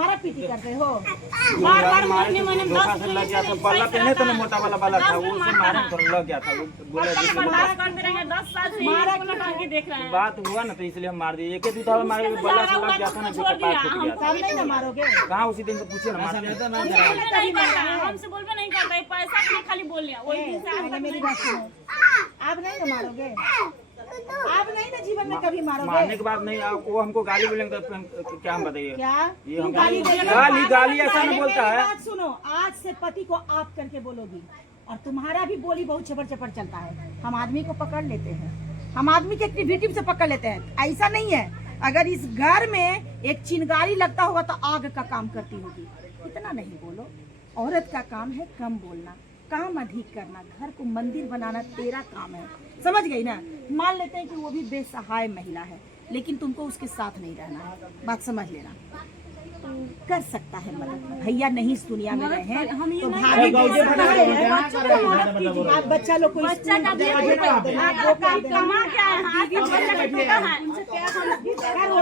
मारा पीटी करते हो। बार बार मारने मैंने 10 से लग गया था। बल्ला पहने तो मोटा वाला बाला था, वो से मारने तो लग गया था। वो बोला जी बर्दाश्त करते रहेंगे 10 साल से मारा के देख रहे हैं। बात हुआ ना तो इसलिए हम मार दिए। एक ही दूसरा मारे बल्ला से लग गया था ना, जो कपाट फूट गया था। नहीं ना मारोगे कहाँ उसी दिन से पूछे ना मारते हमसे बोलबे नहीं करता है, पैसा के लिए खाली बोल लिया। वही दिन से आज तक मेरी बात सुनो, आप नहीं ना मारोगे, आप नहीं ना जीवन में कभी मारोगे। मारने के बाद नहीं, वो हमको गाली बोलेंगे तो क्या हम बताइए? क्या ये हम गाली गाली ऐसा नहीं बोलता है। बात सुनो, आज से पति को आप करके बोलोगी, और तुम्हारा भी बोली बहुत चपर चपर चलता है। हम आदमी को पकड़ लेते हैं, हम आदमी के एक्टिविटी से पकड़ लेते हैं। ऐसा नहीं है, अगर इस घर में एक चिंगारी लगता होगा तो आग का काम करती होगी। इतना नहीं बोलो, औरत का काम है कम बोलना, काम अधिक करना, घर को मंदिर बनाना तेरा काम है, समझ गई ना। मान लेते हैं कि वो भी बेसहाय महिला है, लेकिन तुमको उसके साथ नहीं रहना है, बात समझ लेना। कर सकता है मदद, भैया नहीं इस दुनिया में रहे हैं तो भाभी आप बच्चा लोग को वो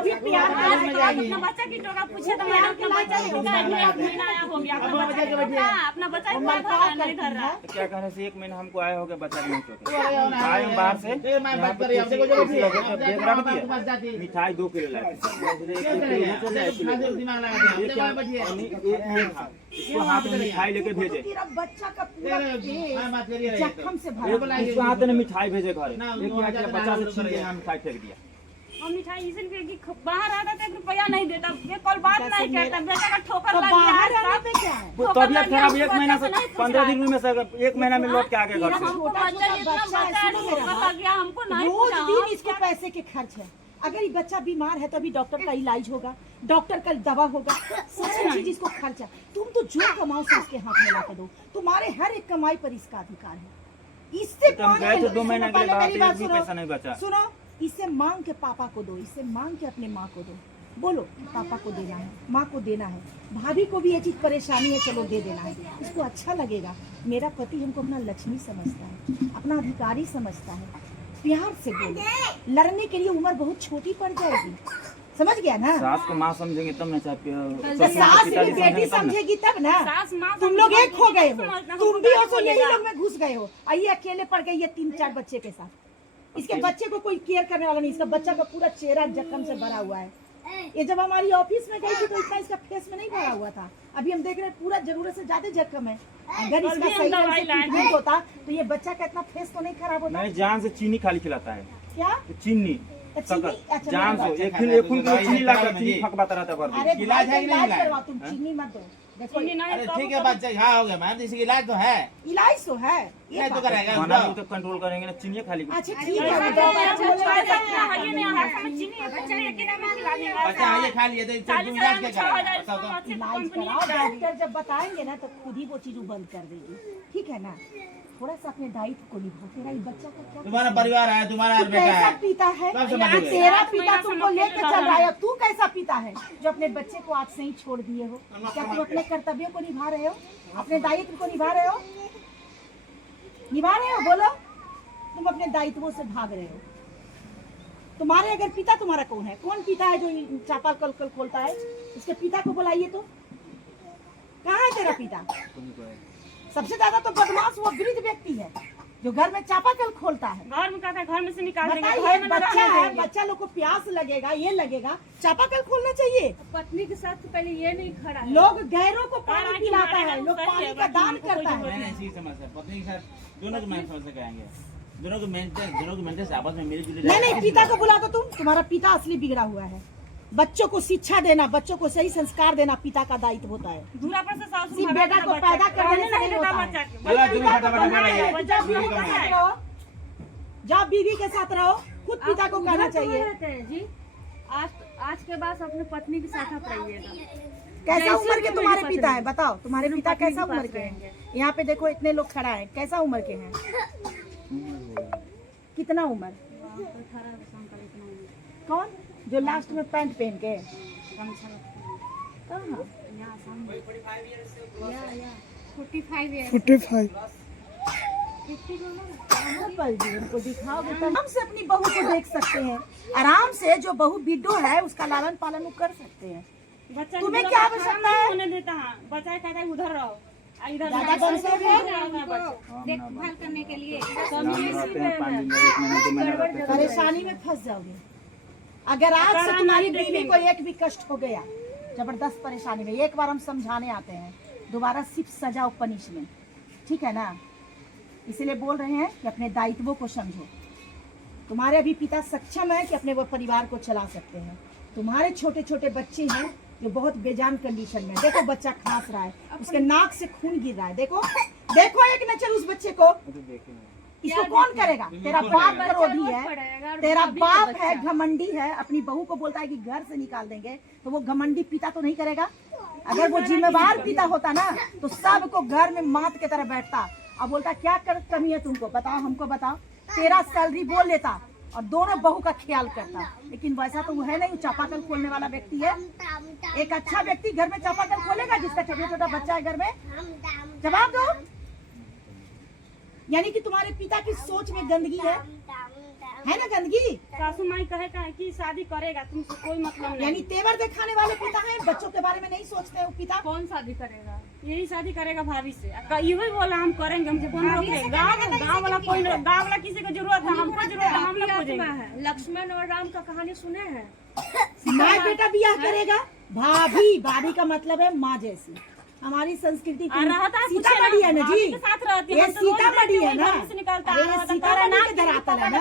भी प्यार अपना बच्चा की टोका पूछे तो मैंने अपना बच्चा की टोका हो गया, अपना बच्चा नहीं धर रहा। क्या कहने से 1 महीना हमको आया हो गया बच्चा नहीं टोके। आए हम बाहर से, मिठाई 2 किलो लाए, इसको हाथ में मिठाई लेके भेजे, बच्चा का पूरा जख्म से इसको हाथ में मिठाई भेजे घर। बच्चा से छीन के मिठाई फेंक दिया। हम मिठाई इसलिए कि बाहर आता था 1 रुपया नहीं देता, ये कॉल बात नहीं करता, बेटा का ठोकर लग गया। तबियत खराब 1 महीना से 15 दिन में से 1 महीना में लौट के आ गए घर से। हमको बच्चा इतना बच्चा लग गया, हमको नहीं रोज दिन इसको पैसे के खर्च है। अगर ये बच्चा बीमार है तो अभी डॉक्टर का इलाज होगा, डॉक्टर का दवा होगा, सारी चीज इसको खर्चा। तुम तो जो कमाओ से इसके हाथ में लाकर दो, तुम्हारे हर एक कमाई पर इसका अधिकार है। इससे गए 2 महीना के बाद भी पैसा नहीं बचा। सुनो, इसे मांग के पापा को दो, इसे मांग के अपने माँ को दो, बोलो पापा को देना है, माँ को देना है, भाभी को भी ये चीज परेशानी है, चलो दे देना है। इसको अच्छा लगेगा, मेरा पति हमको अपना लक्ष्मी समझता है, अपना अधिकारी समझता है। प्यार से बोलो, लड़ने के लिए उम्र बहुत छोटी पड़ जाएगी, समझ गया ना। सास को माँ समझेंगे तब ना, सास भी बेटी समझेगी तब ना। तुम लोग एक हो गए हो, तुम भी हो तो यही लोग में घुस गए हो। आइए अकेले पड़ गई है 3-4 बच्चे के साथ, इसके बच्चे को कोई केयर करने वाला नहीं, इसका बच्चा का पूरा चेहरा जख्म से भरा हुआ है। ये जब हमारी ऑफिस में गई थी तो इतना इसका फेस में नहीं भरा हुआ था, अभी हम देख रहे हैं पूरा जरूरत से ज्यादा जख्म है। अगर इसका सही ट्रीटमेंट होता तो ये बच्चा का इतना फेस तो नहीं खराब होता। नहीं, जान से चीनी खाली खिलाता है। क्या चीनी जान से एक चीनी लाकर चीनी फकवाता रहता है। अरे इलाज है कि नहीं करवा, तुम चीनी मत दो। देखो अरे ठीक है बच्चा, हाँ हो गया मैम, इसकी इलाज तो है, इलाज तो है, ये तो करेगा खाना भी तो कंट्रोल करेंगे ना, चीनी खाली। अच्छा ठीक है, बच्चा ये खा लिए तो इलाज क्या करेगा? इलाज कराओ, डॉक्टर जब बताएंगे ना तो खुद ही वो चीज बंद कर देगी, ठीक है ना। थोड़ा सा अपने दायित्व को निभाओ, तेरा ये बच्चा का क्या, तुम्हारा परिवार है, तुम्हारा बेटा कैसा है, पीता है, सब समझ तेरा पिता तुमको लेके चल रहा है, तू कैसा पीता है जो अपने बच्चे को आज से ही छोड़ दिए हो। क्या तुम अपने कर्तव्यों को निभा रहे हो, अपने दायित्व को निभा रहे हो, निभा रहे हो? बोलो, तुम अपने दायित्वों से भाग रहे हो। तुम्हारे अगर पिता, तुम्हारा कौन है, कौन पिता है जो चापा कल खोलता है? उसके पिता को बुलाइए तो, कहाँ है तेरा पिता? सबसे ज्यादा तो बदमाश वो वृद्ध व्यक्ति है जो घर में चापाकल खोलता है। घर में कहता है घर में से निकाल देंगे, बताइए, बच्चा है, बच्चा लोग को प्यास लगेगा, ये लगेगा, चापाकल खोलना चाहिए। पत्नी के साथ तो पहले ये नहीं खड़ा है। लोग गैरों को पानी पिलाता है, लोग पानी का दान करता है। मैंने ऐसी समस्या पत्नी के साथ दोनों को मैं समस्या कहेंगे, दोनों को मेंटेन से आपस में मिली नहीं, पिता को बुला दो तुम, तुम्हारा पिता असली बिगड़ा हुआ है। बच्चों को शिक्षा देना, बच्चों को सही संस्कार देना पिता का दायित्व होता है। दूरा पर से सासू सिर्फ बेटा को पैदा करने से नहीं होता है। जब बीवी के साथ रहो, खुद पिता को कहना चाहिए जी, आज के बाद अपने पत्नी के साथ आप रहिएगा। कैसा उम्र के तुम्हारे पिता है, बताओ तुम्हारे पिता कैसा उम्र के हैं? यहाँ पे देखो इतने लोग खड़ा है, कैसा उम्र के हैं? कितना उम्र? 18 साल का इतना उम्र। कौन जो लास्ट में पैंट पहन के? कहाँ? 45 उनको दिखाओगे तो आराम से अपनी बहू को देख सकते हैं, आराम से। जो बहू बिड्डो है उसका लालन पालन वो कर सकते हैं, बच्चा तुम्हें क्या आवश्यकता है? होने देता है बच्चा कहता है उधर रहो इधर ज्यादा बंद से देखभाल करने के लिए परेशानी में फंस जाओगे। अगर आज से तुम्हारी बीवी को एक भी कष्ट हो गया, जबरदस्त परेशानी में, एक बार हम समझाने आते हैं, दोबारा सिर्फ सजा और पनिशमेंट, ठीक है ना? इसलिए बोल रहे हैं कि अपने दायित्वों को समझो। तुम्हारे अभी पिता सक्षम है कि अपने वो परिवार को चला सकते हैं। तुम्हारे छोटे छोटे बच्चे हैं जो बहुत बेजान कंडीशन में, देखो बच्चा खांस रहा है, उसके नाक से खून गिर रहा है, देखो देखो एक नजर उस बच्चे को। इसको कौन करेगा? तेरा बाप करोधी है, तेरा बाप है, घमंडी है, अपनी बहू को बोलता है कि घर से निकाल देंगे, तो वो घमंडी पिता तो नहीं करेगा? अगर वो जिम्मेवार पिता होता ना तो सबको घर में मात के तरह बैठता। अब बोलता क्या कमी है तुमको, बताओ, हमको बताओ। तेरा सैलरी बोल लेता और दोनों बहू का ख्याल करता, लेकिन वैसा तो वो है नहीं। चापाकल खोलने वाला व्यक्ति है। एक अच्छा व्यक्ति घर में चापाकल खोलेगा जिसका छोटा छोटा बच्चा है घर में? जवाब दो। यानी कि तुम्हारे पिता की सोच में गंदगी है ना? गंदगी। सासू माई कहेगा कि शादी करेगा तुमसे कोई मतलब नहीं। यानी तेवर दिखाने वाले पिता हैं, बच्चों के बारे में नहीं सोचते वो पिता। कौन शादी करेगा? यही शादी करेगा भाभी से। यही बोला हम करेंगे, हमसे कौन रोके? गाँव वाला कोई, गाँव वाला किसी को जरूरत है, हमको जरूरत है, हम लोग खोजेंगे। लक्ष्मण और राम का कहानी सुने हैं? माँ बेटा बियाह करेगा। भाभी, भाभी का मतलब है माँ जैसी। हमारी संस्कृति सीतामढ़ी है ना जी, ये सीतामढ़ी है ना, सीतामढ़ी के धरातल है ना,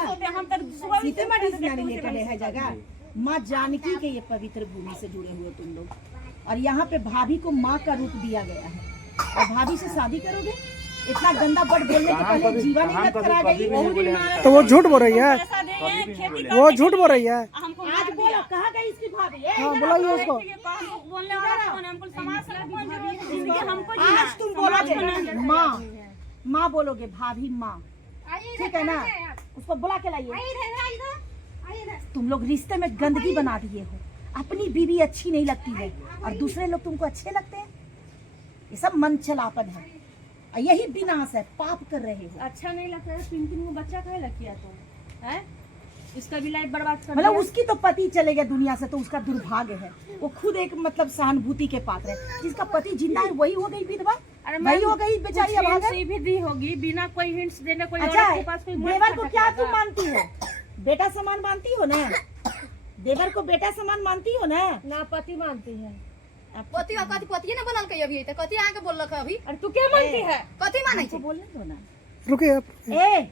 सीतामढ़ी से रिलेटेड है जगह। माँ जानकी के ये पवित्र भूमि से जुड़े हुए तुम लोग, और यहाँ पे भाभी को माँ का रूप दिया गया है, और भाभी से शादी करोगे? इतना गंदा वर्ड बोलने के पहले जीवन ही करा गई। तो वो झूठ बोल रही है, वो झूठ बोल रही है। आज बोलो कहाँ गई इसकी भाभी? हाँ बुलाइए उसको। आज तुम बोलोगे माँ, माँ बोलोगे, भाभी माँ, ठीक है ना? उसको बुला के लाइए। तुम लोग रिश्ते में गंदगी बना दिए हो। अपनी बीवी अच्छी नहीं लगती है और दूसरे लोग तुमको अच्छे लगते हैं। ये सब मन चलापन है, यही विनाश है, पाप कर रहे हो। अच्छा नहीं लगता है? पिंकिन को बच्चा कहे लग किया तो है, इसका भी लाइफ बर्बाद कर मतलब उसकी तो पति चले गए दुनिया से, तो उसका दुर्भाग्य है। वो खुद एक मतलब सहानुभूति के पात्र है। जिसका पति जिंदा है वही हो गई विधवा, वही हो गई बेचारी अभागा। भी दी होगी बिना कोई हिंट्स देने। कोई अच्छा, औरत के पास कोई देवर को क्या तुम मानती हो? बेटा समान मानती हो ना? देवर को बेटा समान मानती हो ना? ना पति मानती है। पति और कथी पतिए ना बनल के अभी, त कथी आके बोललक अभी? और तू क्या मानती है? कथी मानै हमको छी? बोलने दो ना। रुकिए आप। ए,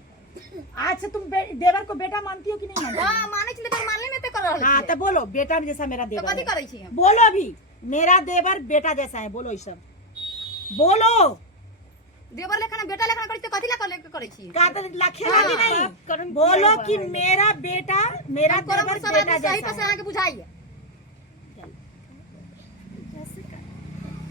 आज से तुम देवर को बेटा मानती हो कि नहीं मानती? हां मानै छी, लेकिन मानले में ते कर रहल छी। हाँ तो बोलो, बेटा जैसा मेरा तो देवर कथी है। करै छी हम? बोलो अभी, मेरा देवर बेटा जैसा है, बोलो ये सब बोलो। देवर लेखा ना बेटा लेखा करै त कथी ला करै छी? का तो लखेला नहीं, बोलो कि मेरा बेटा, मेरा देवर बेटा सही जैसा पर से है। आके बुझाइए।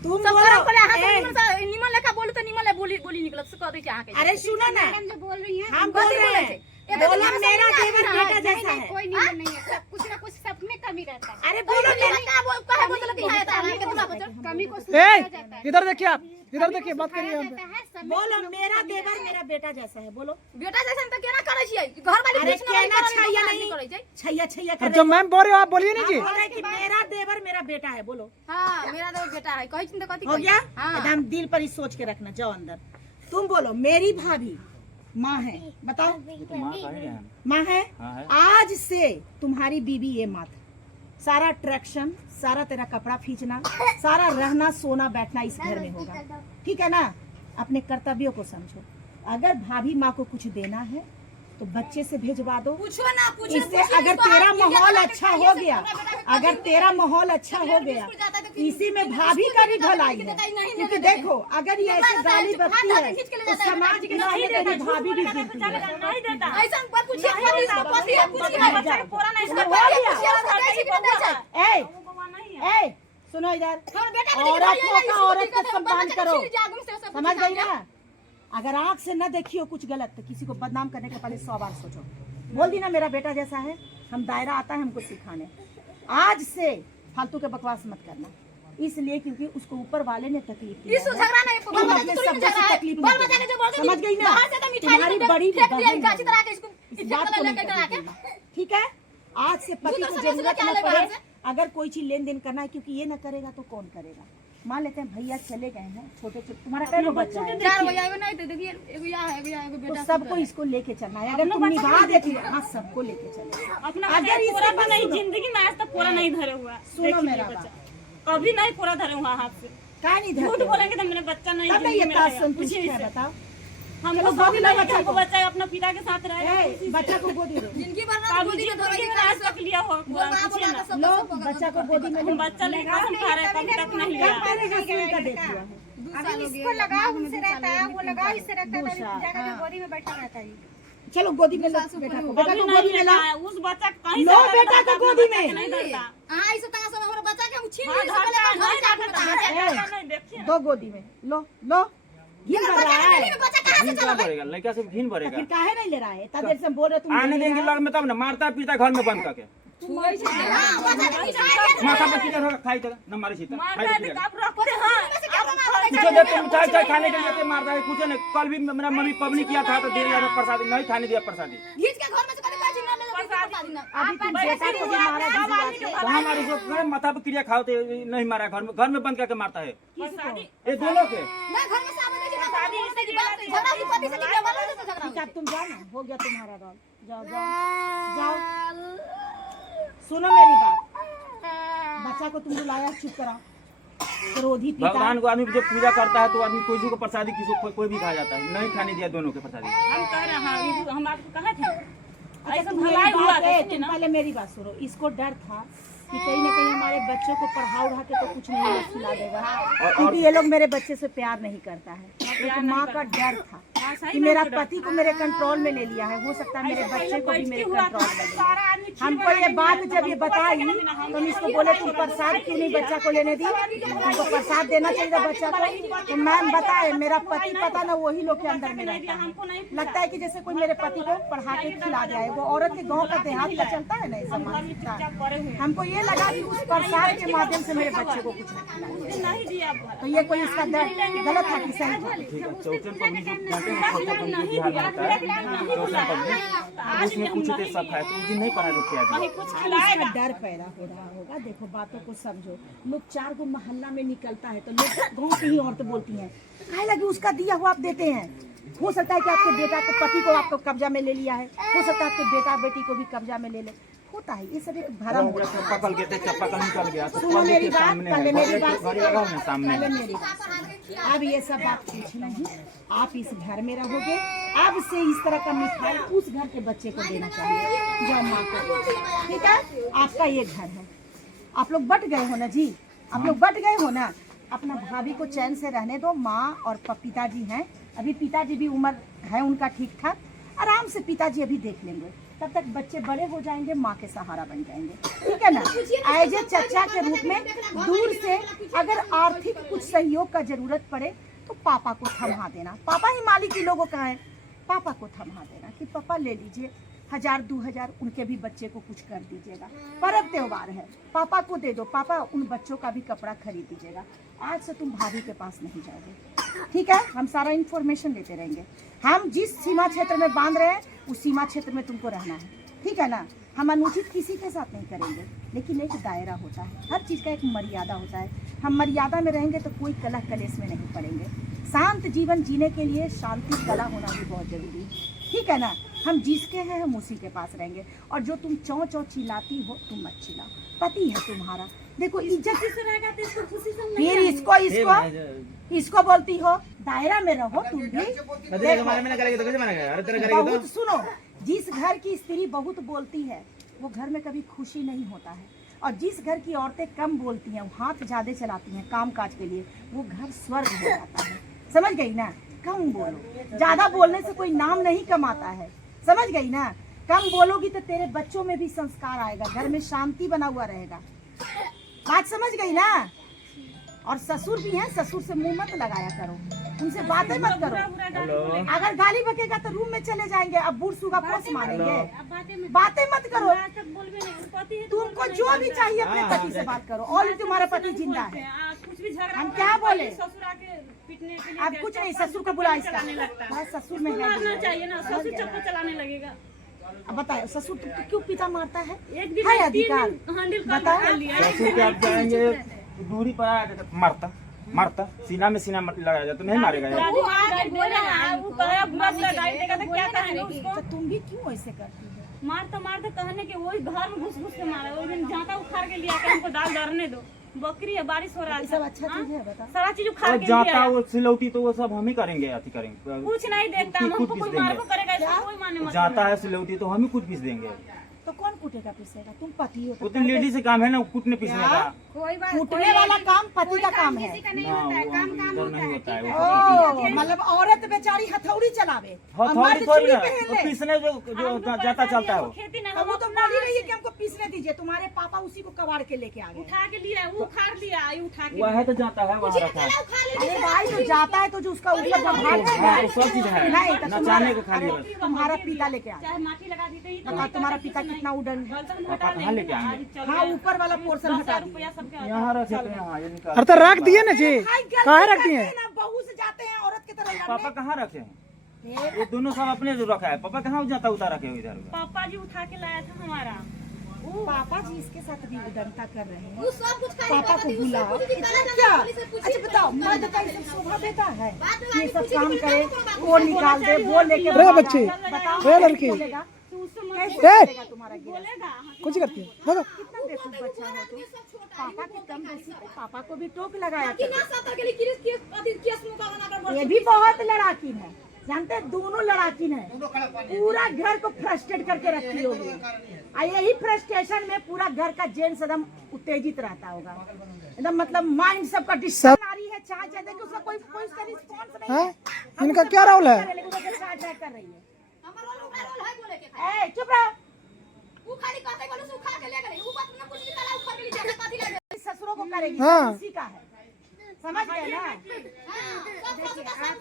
तुम सब बोलो। करम करे हां ए, तो निमन लेखा बोलू त निमन ले बोली निकलत से कह दै छी आके। अरे सुनो ना, जो बोल रही है हम बोल रहे हैं, बोलो मेरा देवर बेटा जैसा है। कोई नियम नहीं है, सब कुछ ना कुछ सब में कमी रहता है। अरे बोलो मेरी, का बोल कहे बोलत कि है त के तुम बचल। कमी को ए, सुधारा जाता है। इधर देखिए आप, इधर देखिए, बात करिए हम पे। बोलो मेरा देवर मेरा बेटा जैसा है, बोलो। बेटा जैसन त केना करै छी? घर वाली अरे बीच में केना नहीं छैया करै नहीं, करै छै। छैया छैया और कर जो मैम बोल रहे हो आप बोलिए नहीं जी। बोल रहे कि मेरा देवर मेरा बेटा है, बोलो। हां मेरा तो बेटा है, कहै छी त कथी हो गया? हां एकदम दिल पर ही सोच के रखना, जाओ अंदर। तुम बोलो मेरी भाभी माँ है, बताओ। तो माँ कह रहे हैं। माँ है। हाँ है। आज से तुम्हारी बीवी ये मत, सारा अट्रैक्शन, सारा तेरा कपड़ा खींचना, सारा रहना सोना बैठना इस घर में होगा, ठीक है ना? अपने कर्तव्यों को समझो। अगर भाभी माँ को कुछ देना है तो बच्चे से भेजवा दो। पूछो ना, पूछो। इससे अगर तेरा माहौल अच्छा हो गया, अगर तेरा माहौल अच्छा हो गया, इसी में भाभी का भी भलाई है। क्योंकि देखो अगर ये ऐसे गाली बकती है तो समाज के सामने तेरी भाभी भी गिरती है। नहीं देता। ऐसन पर पूछिए, पति है पूछिए। बच्चा के पूरा नहीं इसका इसका पति है पूछिए, कि नहीं छै? ए, नहीं है। ए, सुनो इधर, और बेटा औरत का औरत को सम्मान करो, समझ गई ना? अगर आँख से न देखियो कुछ गलत तो किसी को बदनाम करने के पहले 100 बार सोचो। बोल दी ना मेरा बेटा जैसा है, हम दायरा आता है हमको सिखाने। आज से फालतू के बकवास मत करना, इसलिए क्योंकि उसको ऊपर वाले ने तकलीफ दी है। इस झगड़ा नहीं, तुम अपने शब्दों से तकलीफ मत देना। समझ गई ना? तुम्हारी बड़ी बहन है, इस बात को नहीं करनी चाहिए, ठीक है? आज से पति को जरूरत न पड़े अगर कोई चीज लेन देन करना है, क्योंकि ये ना करेगा तो कौन करेगा। मान लेते हैं भैया चले गए हैं, छोटे छोटे, तुम्हारा कई बच्चा है, 4 भैया एगो नहीं तो देखिए एगो यहाँ है, एगो यहाँ, एगो तो बेटा सबको इसको लेके चलना है। अगर तुम निभा देती है, हाँ सबको लेके चले। अपना अगर अगर इसके पूरा पास भी नहीं, सुनो। जिंदगी में आज तक पूरा नहीं धरे हुआ। सुनो देखिए मेरा बच्चा, बात। कभी नहीं पूरा धरे हुआ हाथ से। क्या नहीं झूठ धरते हो? बोलेंगे तो मेरा बच्चा नहीं तब जिंदगी ये में बात रहेगा। संतुष्ट पूछिए है, इससे। बताओ। हमको चलो, सब गोदी लो नहीं बच्चा हमको को। बच्चा अपना पिता के साथ रहेगा। ए, बच्चा को गोदी दो, जिंदगी भर ना कभी गोदी में धोई जिंदगी में आज तक लिया हो बोला पूछिए ना। सब लो सब बच्चा को गोदी में हम लो। बच्चा लेकर कसम खा रहे हैं, कभी तक नहीं क्या लिया। पालेगा सुन का देख लिया है। 2 साल हो गए लगाव उनसे रहता है, वो लगाव इससे रहता है, दूसरा, जगह में गोदी में बैठा रहता है। चलो गोदी में लो बेटा को, बेटा कभी को नहीं गोदी में ला। लेता है, उस बच्चा कहीं लो से बेटा को गोदी में। नहीं डरता। हां इस तंगा से हमारा बच्चा के हम छीन हाँ, लिए, डरता है, नहीं पहले डरता, नहीं, देखिए ना। दो गोदी में लो लो। घिन भर रहा है, बच्चा कहां घिन क्या भरेगा, लड़का से घिन तो भरेगा। फिर काहे नहीं ले रहा है? इतना देर से हम बोल रहे तुम आने देंगे लग में तब ना मारता पीटा घर में बंद करके। माथा पर किधर होगा खाई तक न मारे सीता मारता है तो आप रखते हैं। कुछ देते मिठाई चाय खाने के लिए देते मारता है कुछ नहीं। कल भी मेरा मम्मी पबनी किया था तो दे दिया प्रसादी, नहीं खाने दिया प्रसादी। घीच के घर में से कभी काजी ना ले प्रसादी ना। अभी तुम बेटा को भी मारा किसी बात से। तो हमारे जो गए माथा पर क्रिया खाओ तो नहीं मारा, घर में बंद करके मारता है प्रसादी ये दोनों के। मैं घर में सामने नहीं प्रसादी इसकी बात झगड़ा की पति से निकले वाला से झगड़ा। ठीक है, अब तुम जाओ ना, हो गया तुम्हारा रोल। जाओ जाओ जाओ। सुनो मेरी बात, बच्चा को तुम बुलाया, चुप कराओ। क्रोधी पिता, भगवान को आदमी जब पूजा करता है तो आदमी कोई को प्रसादी किसी कोई भी खा जाता है, नहीं खाने दिया दोनों के प्रसादी। हम कह रहे हैं, हम आपको कहे थे अच्छा, ऐसा तुम मेरी भलाई हुआ बात है, था ना। पहले मेरी बात सुनो। इसको डर था कि कहीं ना कहीं हमारे बच्चों को पढ़ा उड़ा के तो कुछ नहीं खिला देगा, क्योंकि ये लोग मेरे बच्चे से प्यार नहीं करता है। लेकिन माँ का डर था कि मेरा पति को मेरे कंट्रोल में ले लिया है, हो सकता है मेरे बच्चे को भी मेरे कंट्रोल में ले लिया। हमको ये बात जब ये बताई तो हम इसको बोले तुम प्रसाद क्यों नहीं बच्चा को लेने दी, तुमको प्रसाद देना चाहिए बच्चा को। तो मैम बताए मेरा पति पता ना वही लोग के अंदर में रहता है। लगता है कि जैसे कोई मेरे पति को पढ़ा के खिला दिया है। वो औरत के गाँव का देहात का चलता है ना ऐसा मानसिकता। हमको ये लगा कि उस प्रसाद के माध्यम से मेरे बच्चे को कुछ नहीं खिलाया। नहीं दिया तो ये कोई इसका गलत था कि सही था? ठीक है, चौथन पबनी जो कहते हैं छोटा पबनी जो बिहार में होता है, चौथन पबनी उसमें कुछ देर सब खाए तो उस दिन नहीं पढ़ा रुक कहीं कुछ इसका खिलाएगा। डर पैदा हो रहा होगा। देखो बातों को समझो। लोग 4 गो मोहल्ला में निकलता है तो लोग गाँव की ही औरतें बोलती हैं काहे लगी उसका दिया हुआ आप देते हैं। हो सकता है कि आपके बेटा को पति को आपको कब्जा में ले लिया है, हो सकता है आपके बेटा बेटी को भी कब्जा में ले ले, होता है ये सब एक भरम होता है। चप्पल के चप्पल निकल गया तो सुनो मेरी बात, सामने पहले मेरी बात, गाड़ी लगा ना सामने। पहले मेरी बात। अब ये सब बात कुछ नहीं, आप इस घर में रहोगे। अब से इस तरह का मिठाई उस घर के बच्चे को देना चाहिए जो माँ को, ठीक है? आपका ये घर है, आप लोग बट गए हो ना जी, आप लोग बट गए हो ना। अपना भाभी को चैन से रहने दो। माँ और पिताजी हैं, अभी पिताजी भी उम्र है उनका ठीक ठाक, आराम से पिताजी अभी देख लेंगे। तब तक बच्चे बड़े हो जाएंगे, माँ के सहारा बन जाएंगे, ठीक है ना? एज ए चचा के रूप में दूर से अगर आर्थिक कुछ सहयोग का जरूरत पड़े तो पापा को थमा देना। पापा ही मालिक ही लोगों का है, पापा को थमा देना कि पापा ले लीजिए 1000-2000 उनके भी बच्चे को कुछ कर दीजिएगा। पर्व त्योहार है, पापा को दे दो, पापा उन बच्चों का भी कपड़ा खरीद दीजिएगा। आज से तुम भाभी के पास नहीं जाओगे, ठीक है? हम सारा इन्फॉर्मेशन लेते रहेंगे। हम जिस सीमा क्षेत्र में बांध रहे हैं उस सीमा क्षेत्र में तुमको रहना है, ठीक है ना? हम अनुचित किसी के साथ नहीं करेंगे, लेकिन एक दायरा होता है, हर चीज़ का एक मर्यादा होता है। हम मर्यादा में रहेंगे तो कोई कलह कलेश में नहीं पड़ेंगे। शांत जीवन जीने के लिए शांति कला होना भी बहुत जरूरी है, ठीक है ना? हम जिसके हैं हम उसी के पास रहेंगे। और जो तुम चौ चौ चिल्लाती हो तुम मत चिल्लाओ, पति है तुम्हारा। देखो इज्जत से रहेगा तो इसको खुशी से हम फिर इसको बोलती हो, दायरा में रहो तुम भी। बहुत सुनो, जिस घर की स्त्री बहुत बोलती है वो घर में कभी खुशी नहीं होता है, और जिस घर की औरतें कम बोलती हैं, हाथ ज्यादा चलाती हैं काम काज के लिए, वो घर स्वर्ग हो जाता है। समझ गई ना? कम बोलो, ज्यादा बोलने से कोई नाम नहीं कमाता है, समझ गई ना? कम बोलोगी तो तेरे बच्चों में भी संस्कार आएगा, घर में शांति बना हुआ रहेगा। बात समझ गई ना? और ससुर भी हैं, ससुर से मुंह मत लगाया करो, उनसे बातें मत करो। अगर गाली बकेगा तो रूम में चले जाएंगे, अब बूढ़ सूगा पोस मारेंगे। बातें मत करो, तुमको जो भी चाहिए अपने पति से बात करो। ऑलरेडी तुम्हारा पति जिंदा है, हम क्या बोले? अब कुछ नहीं, ससुर को बुला इसका, ससुर में मारना चाहिए ना, ससुर चप्पल चलाने लगेगा। अब बताओ ससुर क्यों पिता मारता है? एक दिन है में अधिकार? 3 दिन हैंडल बताओ। कर लिया। ससुर के आप जाएंगे दूरी पर आके मारता मारता सीना में सीना लगाया जाए तो नहीं मारेगा यार। दादी आके बोले ना, वो कहे मत लगाई देगा तो क्या कहेंगे उसको? तो तुम भी क्यों ऐसे करती हो? मारते मारते कहने के वही घर में घुस घुस के मारा। वो दिन जाता उखाड़ के लिया के हमको दाल धरने दो, बकरी है, बारिश हो रहा ये है, सब अच्छा चीज है बता। सारा चीज उखाड़ और के जाता लिया। वो सिलौटी तो वो सब हम ही करेंगे अति करेंगे। कुछ नहीं देखता, हम खुद हमको पीस कोई देंगे। मारबो करेगा इसको कोई माने मत। जाता है सिलौटी तो हम ही कुछ पीस देंगे। तो कौन कूटेगा पीसेगा? तुम पति हो वो तो लेडीज से काम है ना कूटने पीसने का। कूटने वाला काम पति का काम है। ना वो इधर नहीं होता है वो ओ, मतलब औरत बेचारी हथौड़ी चलावे और हथौड़ी मर्द थोड़ी चुन्नी ना पहन वो ले। पीसने जो जाता चलता है वो। खेती नहीं, अब हम वो तो बोल ही रही है कि हमको पीसने दीजिए। तुम्हारे पापा उसी को कबाड़ के लेके आ गए। उठा के लिया, वो उखाड़ लिया, ये उठा के वह है तो जाता है वहाँ रखा है। अरे भाई जो जाता है तो जो उसका ऊपर का भाग है हाँ, वो सब चीज है नहीं तो नचाने को खाली तुम्हारा बस। तुम्हारा पिता लेके आ चाहे माटी लगा दी थी बताओ तुम्हारा पिता कितना उड़न। पापा कहाँ लेके आएंगे? हाँ ऊपर वाला पोर्शन हटा दिए। रुपया सबके यहाँ रखे तो यहाँ ये निकाल। अरे तो रख दिए ना जी, भाई गलती कहाँ रख करते दिए? हैं ना, बहू से जाते हैं औरत की तरह पापा लड़ने। कहाँ रखे हैं? ये दोनों सब अपने जो रखा है। पापा कहाँ जाता उतार रखे हो इधर? पापा जी उठा के लाया था हमारा। पापा जी इसके साथ भी उदंता कर रहे हैं। वो सब कुछ खाली पापा को बुलाओ। इतना क्या? अच्छा बताओ मर्द का ये सब शोभा देता है? ये सब काम करे, वो निकाल दे, वो लेके रे भाग बच्चे, जाए। बताओ रे लड़की। बोलेगा? तो उससे मत कैसे रे। बोलेगा तुम्हारा गिरफ्त? बोलेगा। कुछ करती है देखो। कितना बेवकूफ बच्चा हो तुम। पापा की कम बेसी पे पापा को भी टोक लगाया करो। कितना सतर के लिए केस मुकाबला कर ये भी बहुत लड़ाकिन है, जानते हैं? दोनों लड़ाकिन है। पूरा घर को फ्रस्ट्रेट करके रखी होगी और यही फ्रस्ट्रेशन में पूरा घर का जेंट्स एकदम उत्तेजित रहता होगा, एकदम मतलब माइंड सबका डिस्टर्ब। नारी है चाहे चाहे कि उसका कोई कोई उसका रिस्पॉन्स नहीं है। हैं? इनका क्या रोल है? लेकिन वो चाहे चाहे कर रही है। हमारा रोल है बोले के ए चुप रहो। वो खाली कहते बोले सुखा के ले गए वो बात ना कुछ निकाला ऊपर के लिए जाके कथी ले गए ससुरों को करेगी, हाँ। उसी का है, समझ गए ना?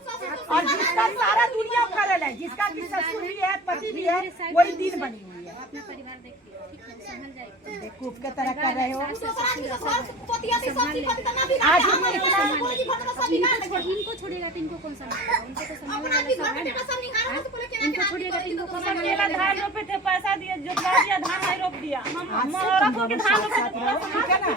सब और जिसका सारा दुनिया फैलल है, जिसका कि ससुर भी है, पति भी है, वही दिन बनी हुई है। अपना परिवार देखिए ठीक है संभल जाएगा बेवकूफ के तरह कर रहे हो। आज इनको छोड़िएगा तो इनको कौन संभालेगा? इनको तो संभालने वाला सब है ना। इनको छोड़िएगा तो इनको कौन संभालने अकेला वाला? धान रोपे थे, पैसा दिए, जोतवा दिया, धान नहीं रोप दिया। हम औरतों के धान रोपे थे, ठीक है ना?